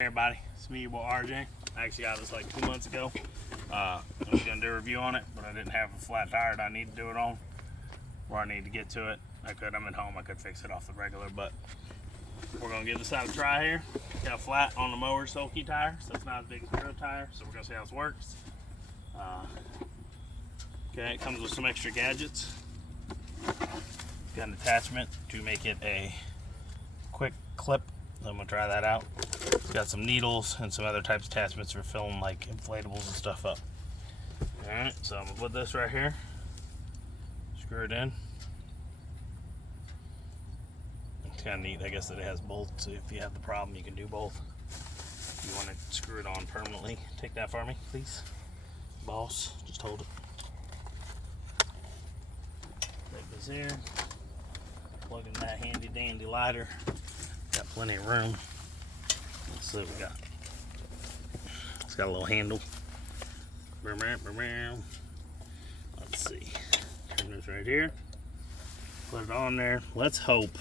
Hey everybody, it's me, your boy RJ. I actually got this like 2 months ago. I was gonna do a review on it, but I didn't have a flat tire that I need to do it on, where I need to get to it. I'm at home, I could fix it off the regular, but we're gonna give this out a try here. Got flat on the mower sulky tire, so it's not as big as the real tire, so we're gonna see how this works. Okay, it comes with some extra gadgets. Got an attachment to make it a quick clip. I'm gonna try that out. It's got some needles and some other types of attachments for filling like inflatables and stuff up. Alright, so I'm gonna put this right here, screw it in. It's kind of neat, I guess, that it has both, so if you have the problem you can do both. If you want to screw it on permanently, take that for me, please. Boss, just hold it. Take this here, plug in that handy dandy lighter. Got plenty of room. Let's see what we got. It's got a little handle. Let's see. Turn this right here. Put it on there. Let's hope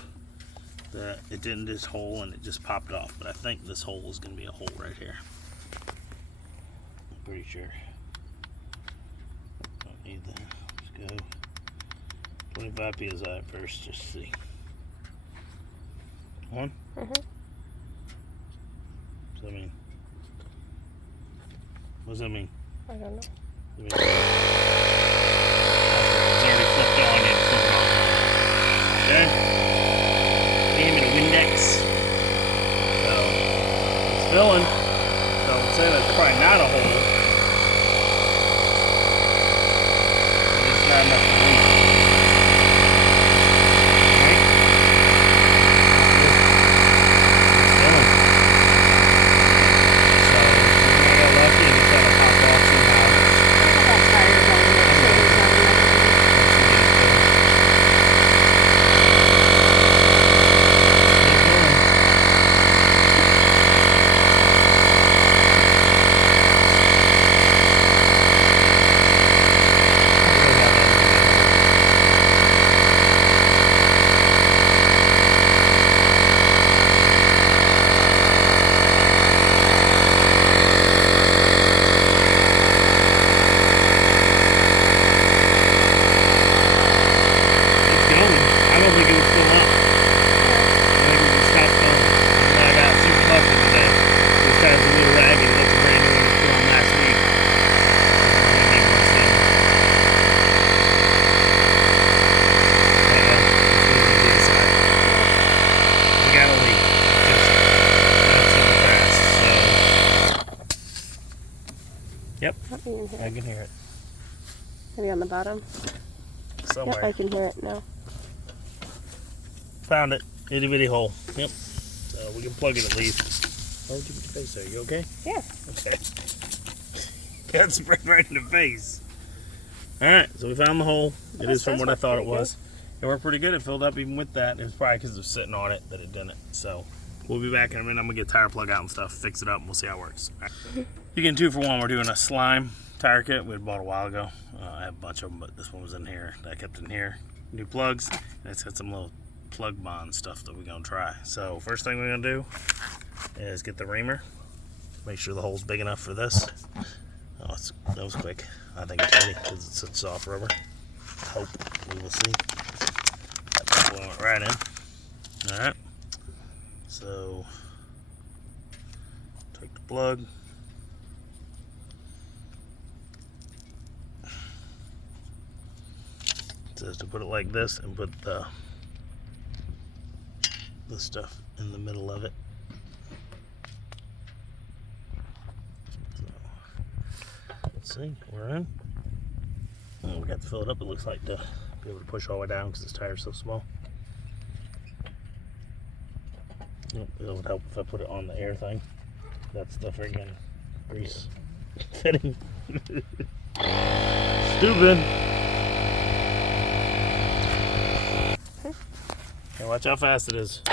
that it didn't this hole and it just popped off. But I think this hole is going to be a hole right here. I'm pretty sure. Don't need that. Let's go 25 psi first, just to see. One? Mm-hmm. What's that mean? What does that mean? I don't know. It's already flipped on and flipped off. Okay? Damn it, a Windex. So, it's filling. So I would say that's probably not a hole. It's got enough to leak. Yep, I can hear it. Maybe on the bottom? Somewhere. Yep, I can hear it now. Found it. Itty bitty hole. Yep. So we can plug it at least. Why would you put your face there? You okay? Yeah. Okay. Got sprayed right in the face. Alright, so we found the hole. It is from what I thought it was. It worked pretty good. It filled up even with that. It was probably because it was sitting on it that it didn't. So we'll be back in a minute. I'm going to get a tire plug out and stuff, fix it up, and we'll see how it works. Right. You get 2 for 1. We're doing a slime tire kit we had bought a while ago. I have a bunch of them, but this one was in here. I kept in here. New plugs. And it's got some little plug bond stuff that we're going to try. So first thing we're going to do is get the reamer. Make sure the hole's big enough for this. Oh, that was quick. I think it's ready because it's such soft rubber. Hope. We will see. That one went right in. Alright. So take the plug. It says to put it like this and put the stuff in the middle of it. So, let's see, we're in. Oh, we got to fill it up. It looks like to be able to push all the way down because this tire's so small. It would help if I put it on the air thing. That's the friggin' grease fitting. Stupid. Hey, watch how fast it is. The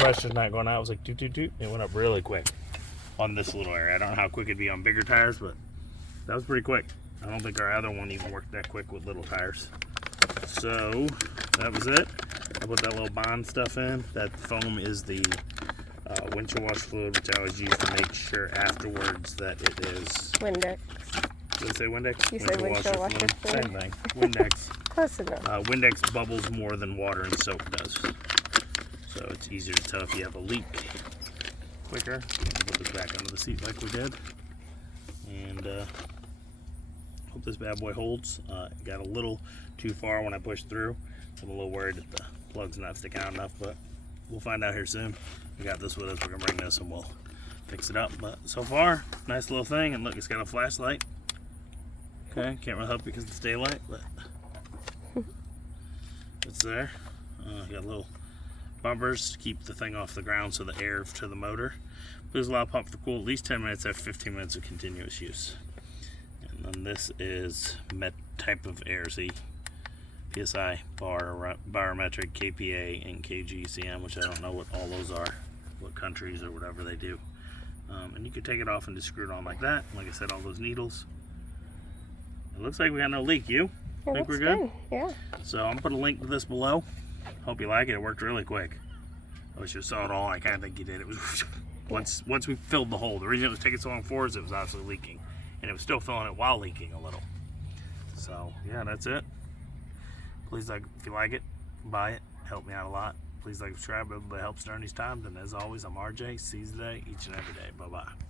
pressure's not going out. It was like toot toot toot. It went up really quick on this little area. I don't know how quick it'd be on bigger tires, but that was pretty quick. I don't think our other one even worked that quick with little tires. So that was it. I put that little Bond stuff in. That foam is the windshield wash fluid, which I always use to make sure afterwards that it is... Windex. Did I say Windex? You said windshield washer fluid. Same thing. Windex. Close enough. Windex bubbles more than water and soap does. So it's easier to tell if you have a leak quicker. I'll put this back under the seat like we did. And hope this bad boy holds. Got a little too far when I pushed through. I'm a little worried that the plug's not sticking out enough, but we'll find out here soon. We got this with us. We're gonna bring this and we'll fix it up. But so far, nice little thing. And look, it's got a flashlight. Okay, can't really help because it's daylight, but it's there. Got little bumpers to keep the thing off the ground so the air to the motor. There's a lot of pump for cool, at least 10 minutes after 15 minutes of continuous use. And then this is type of air, see? PSI, barometric, KPA, and KGCM, which I don't know what all those are, what countries or whatever they do. And you could take it off and just screw it on like that. Like I said, all those needles. It looks like we got no leak. You? It Think we're looks good? Yeah. So I'm gonna put a link to this below. Hope you like it. It worked really quick. I wish you saw it all. I kind of think you did. It was once we filled the hole. The reason it was taking so long for is it was actually leaking, and it was still filling it while leaking a little. So yeah, that's it. Please like if you like it, buy it. Help me out a lot. Please like, subscribe. Everybody helps during these times. And as always, I'm RJ. See you today, each and every day. Bye bye.